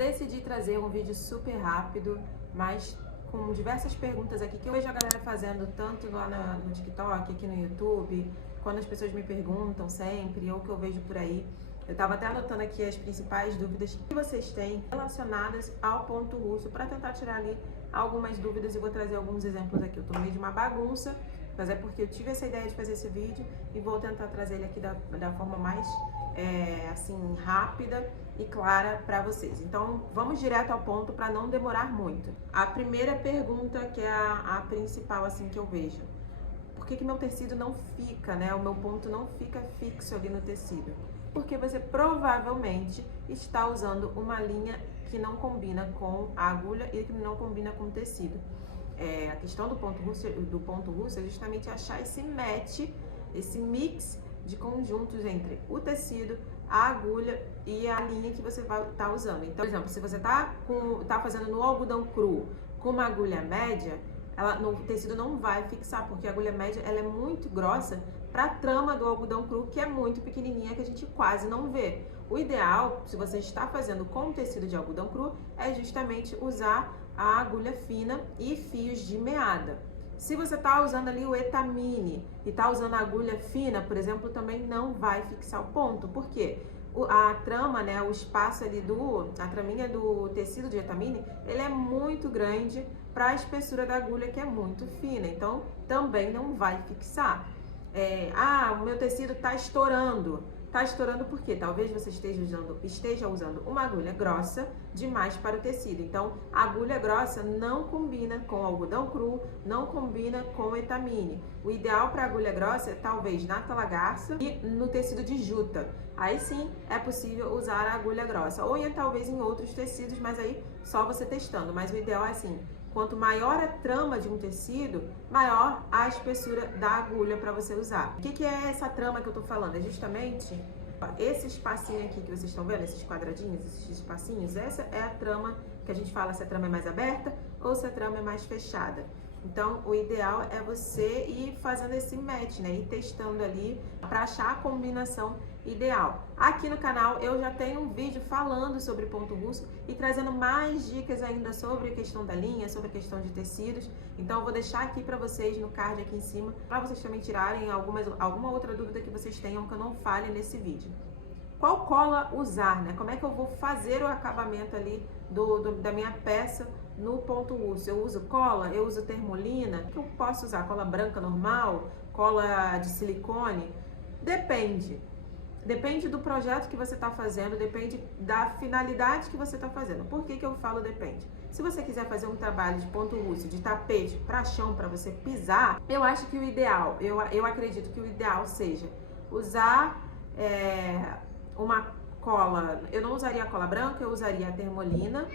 Decidi trazer um vídeo super rápido, mas com diversas perguntas aqui que eu vejo a galera fazendo tanto lá no TikTok, aqui no YouTube, quando as pessoas me perguntam sempre, ou que eu vejo por aí. Eu estava até anotando aqui as principais dúvidas que vocês têm relacionadas ao ponto russo, para tentar tirar ali algumas dúvidas, e vou trazer alguns exemplos aqui. Eu tô no meio de uma bagunça, mas é porque eu tive essa ideia de fazer esse vídeo e vou tentar trazer ele aqui da forma mais assim, rápida e clara para vocês. Então vamos direto ao ponto para não demorar muito. A primeira pergunta, que é a principal assim que eu vejo: por que meu tecido não fica, né? O meu ponto não fica fixo ali no tecido? Porque você provavelmente está usando uma linha que não combina com a agulha e que não combina com o tecido. A questão do ponto russo é justamente achar esse match, esse mix de conjuntos entre o tecido, a agulha e a linha que você vai estar usando. Então, por exemplo, se você tá fazendo no algodão cru com uma agulha média, o tecido não vai fixar, porque a agulha média ela é muito grossa para a trama do algodão cru, que é muito pequenininha, que a gente quase não vê. O ideal, se você está fazendo com tecido de algodão cru, é justamente usar a agulha fina e fios de meada. Se você está usando ali o etamine e está usando a agulha fina, por exemplo, também não vai fixar o ponto. Por quê? A trama, né, o espaço ali a traminha do tecido de etamine, ele é muito grande para a espessura da agulha, que é muito fina, então também não vai fixar. O meu tecido está estourando. Está estourando porque talvez você esteja usando uma agulha grossa demais para o tecido. Então, a agulha grossa não combina com algodão cru, não combina com etamine. O ideal para agulha grossa é talvez na talagarça e no tecido de juta. Aí sim é possível usar a agulha grossa. Ou talvez em outros tecidos, mas aí só você testando. Mas o ideal é assim: quanto maior a trama de um tecido, maior a espessura da agulha para você usar. O que é essa trama que eu tô falando? É justamente esse espacinho aqui que vocês estão vendo, esses quadradinhos, esses espacinhos. Essa é a trama que a gente fala se a trama é mais aberta ou se a trama é mais fechada. Então, o ideal é você ir fazendo esse match, né? Ir testando ali para achar a combinação ideal. Aqui no canal eu já tenho um vídeo falando sobre ponto russo e trazendo mais dicas ainda sobre a questão da linha, sobre a questão de tecidos. Então eu vou deixar aqui para vocês no card aqui em cima, para vocês também tirarem alguma outra dúvida que vocês tenham que eu não fale nesse vídeo. Qual cola usar, né? Como é que eu vou fazer o acabamento ali da minha peça no ponto russo? Eu uso cola? Eu uso termolina? O que eu posso usar? Cola branca normal? Cola de silicone? Depende. Depende do projeto que você está fazendo, depende da finalidade que você está fazendo. Por que eu falo depende? Se você quiser fazer um trabalho de ponto russo, de tapete para chão, para você pisar, eu acho que o ideal, eu acredito que o ideal seja usar uma cola. Eu não usaria a cola branca, eu usaria a termolina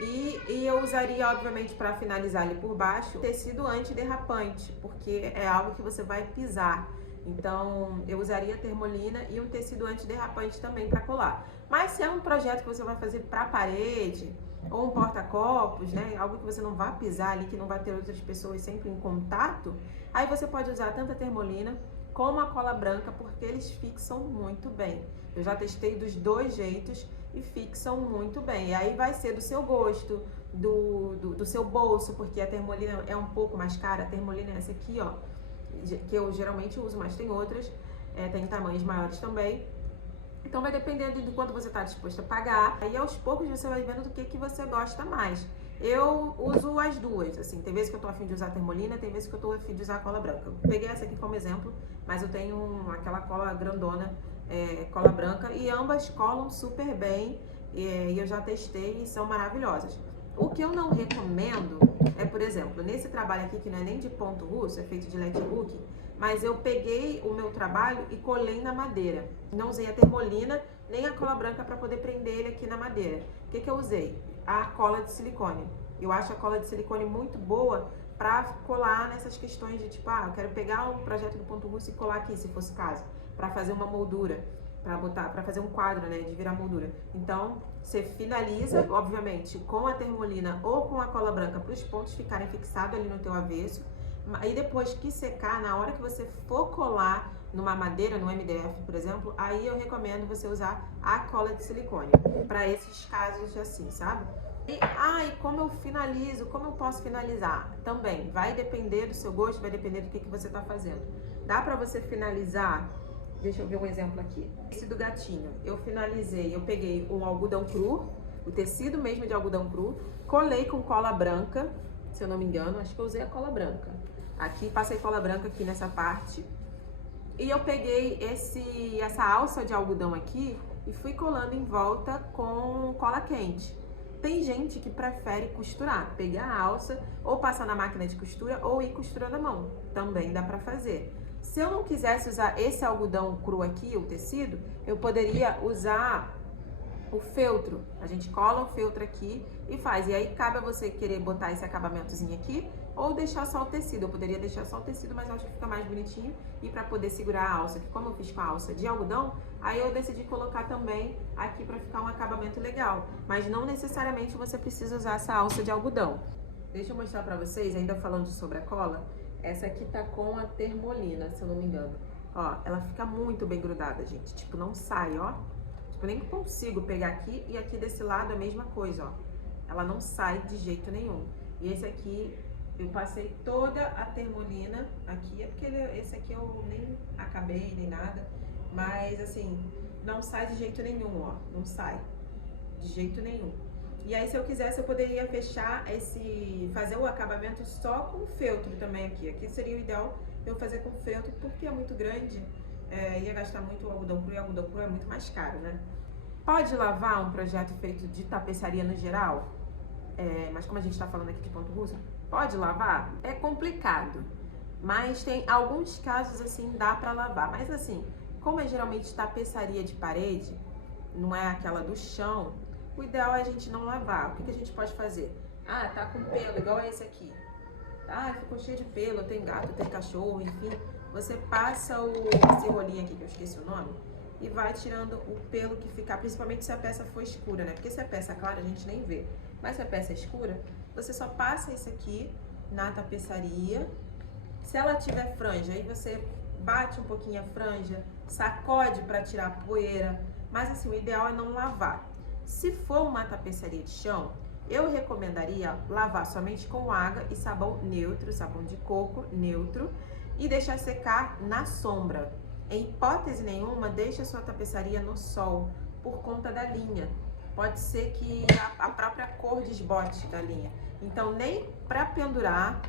e eu usaria, obviamente, para finalizar ali por baixo, tecido antiderrapante, porque é algo que você vai pisar. Então, eu usaria a termolina e um tecido antiderrapante também para colar. Mas se é um projeto que você vai fazer para parede ou um porta-copos, né, algo que você não vai pisar ali, que não vai ter outras pessoas sempre em contato, aí você pode usar tanto a termolina como a cola branca, porque eles fixam muito bem. Eu já testei dos dois jeitos e fixam muito bem. E aí vai ser do seu gosto, do seu bolso, porque a termolina é um pouco mais cara. A termolina é essa aqui, ó, que eu geralmente uso, mas tem outras, tem tamanhos maiores também. Então vai dependendo de quanto você está disposto a pagar. Aí aos poucos você vai vendo do que você gosta mais. Eu uso as duas, assim, tem vezes que eu tô a fim de usar a termolina, tem vezes que eu tô a fim de usar a cola branca. Eu peguei essa aqui como exemplo, mas eu tenho aquela cola grandona, cola branca, e ambas colam super bem, e eu já testei e são maravilhosas. O que eu não recomendo é, por exemplo, nesse trabalho aqui, que não é nem de ponto russo, é feito de letterbook, mas eu peguei o meu trabalho e colei na madeira. Não usei a termolina nem a cola branca para poder prender ele aqui na madeira. O que eu usei? A cola de silicone. Eu acho a cola de silicone muito boa para colar nessas questões de tipo, eu quero pegar um projeto do ponto russo e colar aqui, se fosse o caso, para fazer uma moldura, para fazer um quadro, né, de virar moldura. Então, você finaliza, obviamente, com a termolina ou com a cola branca para os pontos ficarem fixados ali no teu avesso. Aí depois que secar, na hora que você for colar numa madeira, no MDF, por exemplo, aí eu recomendo você usar a cola de silicone, para esses casos assim, sabe? E como eu finalizo, como eu posso finalizar? Também, vai depender do seu gosto, vai depender do que você tá fazendo. Dá pra você finalizar, deixa eu ver um exemplo aqui. Esse do gatinho, eu finalizei, eu peguei um algodão cru, o tecido mesmo de algodão cru, colei com cola branca, se eu não me engano, acho que eu usei a cola branca. Aqui, passei cola branca aqui nessa parte. E eu peguei essa alça de algodão aqui e fui colando em volta com cola quente. Tem gente que prefere costurar, pegar a alça ou passar na máquina de costura ou ir costurando a mão. Também dá pra fazer. Se eu não quisesse usar esse algodão cru aqui, o tecido, eu poderia usar o feltro. A gente cola o feltro aqui e faz. E aí cabe a você querer botar esse acabamentozinho aqui ou deixar só o tecido. Eu poderia deixar só o tecido, mas eu acho que fica mais bonitinho. E pra poder segurar a alça, que como eu fiz com a alça de algodão, aí eu decidi colocar também aqui pra ficar um acabamento legal. Mas não necessariamente você precisa usar essa alça de algodão. Deixa eu mostrar pra vocês, ainda falando sobre a cola. Essa aqui tá com a termolina, se eu não me engano. Ó, ela fica muito bem grudada, gente. Tipo, não sai, ó. Tipo, eu nem consigo pegar aqui e aqui desse lado a mesma coisa, ó. Ela não sai de jeito nenhum. E esse aqui, eu passei toda a termolina aqui. É porque esse aqui eu nem acabei, nem nada. Mas, assim, não sai de jeito nenhum, ó. Não sai de jeito nenhum. E aí, se eu quisesse, eu poderia fechar fazer o acabamento só com feltro também aqui. Aqui seria o ideal eu fazer com feltro, porque é muito grande, ia gastar muito o algodão cru, e o algodão cru é muito mais caro, né? Pode lavar um projeto feito de tapeçaria no geral? Mas como a gente tá falando aqui de ponto russo, pode lavar? É complicado, mas tem alguns casos, assim, dá pra lavar. Mas, assim, como é geralmente tapeçaria de parede, não é aquela do chão, o ideal é a gente não lavar. O que a gente pode fazer? Ah, tá com pelo, igual esse aqui. Ah, ficou cheio de pelo, tem gato, tem cachorro, enfim. Você passa esse rolinho aqui, que eu esqueci o nome, e vai tirando o pelo que ficar, principalmente se a peça for escura, né? Porque se a peça é clara, a gente nem vê. Mas se a peça é escura, você só passa isso aqui na tapeçaria. Se ela tiver franja, aí você bate um pouquinho a franja, sacode para tirar a poeira. Mas assim, o ideal é não lavar. Se for uma tapeçaria de chão, eu recomendaria lavar somente com água e sabão neutro, sabão de coco neutro, e deixar secar na sombra. Em hipótese nenhuma, deixe a sua tapeçaria no sol, por conta da linha. Pode ser que a própria cor desbote da linha. Então, nem para pendurar,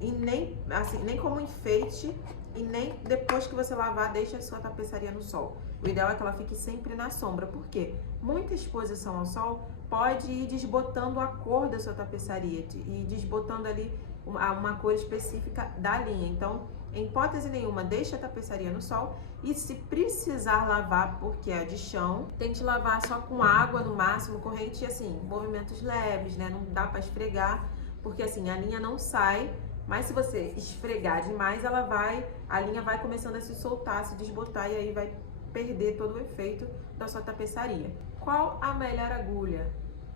e nem como enfeite, e nem depois que você lavar, deixe a sua tapeçaria no sol. O ideal é que ela fique sempre na sombra. Por quê? Muita exposição ao sol pode ir desbotando a cor da sua tapeçaria e desbotando ali uma cor específica da linha. Então, em hipótese nenhuma, deixe a tapeçaria no sol. E se precisar lavar, porque é de chão, tente lavar só com água no máximo, corrente, assim, movimentos leves, né? Não dá para esfregar, porque assim, a linha não sai. Mas se você esfregar demais, a linha vai começando a se soltar, a se desbotar, e aí vai perder todo o efeito da sua tapeçaria. Qual a melhor agulha?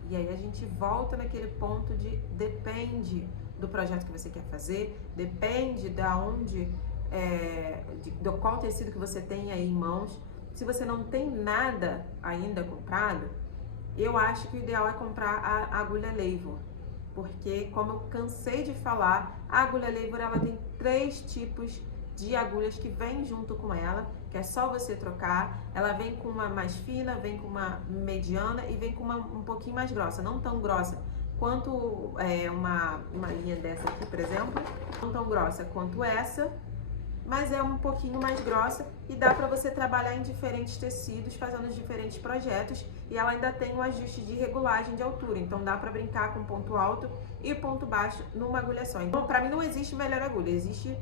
E aí a gente volta naquele ponto de depende do projeto que você quer fazer, depende do qual tecido que você tem aí em mãos. Se você não tem nada ainda comprado, eu acho que o ideal é comprar a agulha Leivor. Porque, como eu cansei de falar, a agulha Leivor, ela tem 3 tipos de agulhas que vêm junto com ela, que é só você trocar. Ela vem com uma mais fina, vem com uma mediana e vem com uma um pouquinho mais grossa, não tão grossa quanto uma linha dessa aqui, por exemplo, não tão grossa quanto essa, mas é um pouquinho mais grossa e dá para você trabalhar em diferentes tecidos, fazendo diferentes projetos, e ela ainda tem um ajuste de regulagem de altura, então dá para brincar com ponto alto e ponto baixo numa agulha só. Então, para mim não existe melhor agulha, existe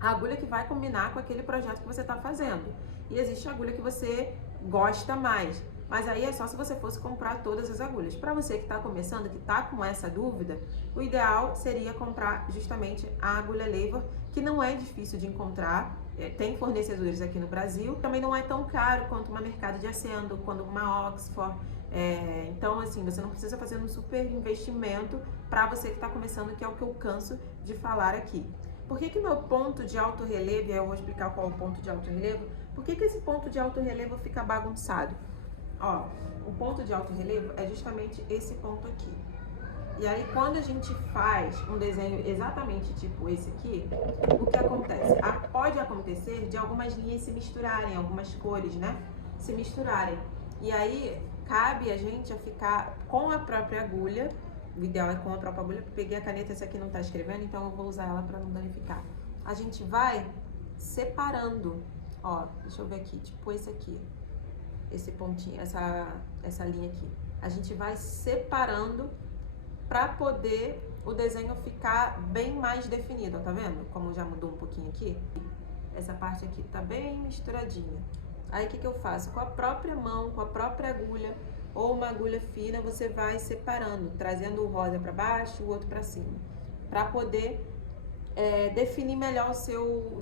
a agulha que vai combinar com aquele projeto que você está fazendo, e existe a agulha que você gosta mais. Mas aí é só se você fosse comprar todas as agulhas. Para você que está começando, que está com essa dúvida, o ideal seria comprar justamente a agulha Leivor, que não é difícil de encontrar, tem fornecedores aqui no Brasil, também não é tão caro quanto uma Mercado de Acendo, quanto uma Oxford. Então, assim, você não precisa fazer um super investimento para você que está começando, que é o que eu canso de falar aqui. Por que meu ponto de alto relevo, e aí eu vou explicar qual é o ponto de alto relevo, por que esse ponto de alto relevo fica bagunçado? Ó, o ponto de alto relevo é justamente esse ponto aqui. E aí, quando a gente faz um desenho exatamente tipo esse aqui, o que acontece? Pode acontecer de algumas linhas se misturarem, algumas cores, né? Se misturarem. E aí, cabe a gente a ficar com a própria agulha. O ideal é com a própria agulha. Peguei a caneta, essa aqui não tá escrevendo, então eu vou usar ela para não danificar. A gente vai separando. Ó, deixa eu ver aqui, tipo esse aqui. Esse pontinho, essa linha aqui. A gente vai separando para poder o desenho ficar bem mais definido, tá vendo? Como já mudou um pouquinho aqui. Essa parte aqui tá bem misturadinha. Aí o que eu faço? Com a própria mão, com a própria agulha ou uma agulha fina, você vai separando, trazendo o rosa para baixo, o outro para cima, para poder definir melhor o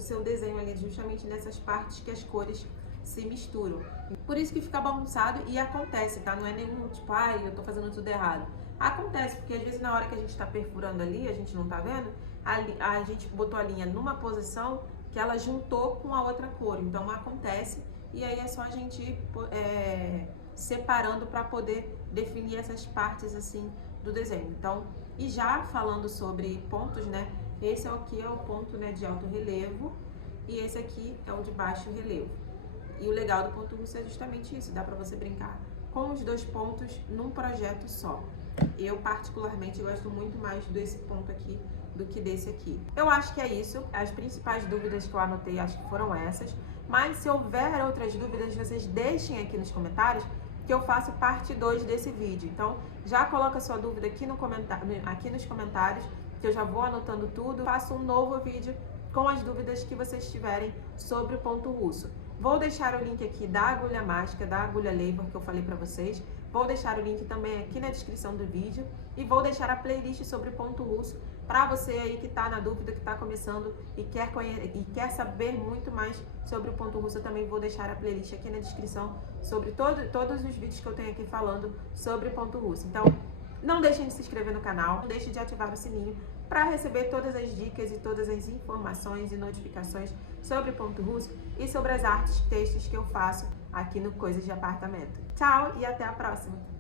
seu desenho ali, justamente nessas partes que as cores se misturam. Por isso que fica bagunçado e acontece, tá? Não é nenhum tipo, ai, eu tô fazendo tudo errado. Acontece, porque às vezes na hora que a gente tá perfurando ali, a gente não tá vendo, a gente botou a linha numa posição que ela juntou com a outra cor. Então acontece, e aí é só a gente ir separando para poder definir essas partes assim do desenho. Então, e já falando sobre pontos, né? Esse aqui é o ponto, né, de alto relevo e esse aqui é o de baixo relevo. E o legal do ponto russo é justamente isso, dá para você brincar com os dois pontos num projeto só. Eu particularmente gosto muito mais desse ponto aqui do que desse aqui. Eu acho que é isso, as principais dúvidas que eu anotei acho que foram essas, mas se houver outras dúvidas, vocês deixem aqui nos comentários que eu faço parte 2 desse vídeo. Então, já coloca sua dúvida aqui, aqui nos comentários, que eu já vou anotando tudo. Faço um novo vídeo com as dúvidas que vocês tiverem sobre o ponto russo. Vou deixar o link aqui da agulha mágica, da agulha Labor que eu falei pra vocês. Vou deixar o link também aqui na descrição do vídeo. E vou deixar a playlist sobre ponto russo para você aí que tá na dúvida, que tá começando e quer saber muito mais sobre o ponto russo. Eu também vou deixar a playlist aqui na descrição sobre todos os vídeos que eu tenho aqui falando sobre ponto russo. Então, não deixem de se inscrever no canal, não deixem de ativar o sininho para receber todas as dicas e todas as informações e notificações sobre ponto russo e sobre as artes, textos que eu faço aqui no Coisas de Apartamento. Tchau e até a próxima!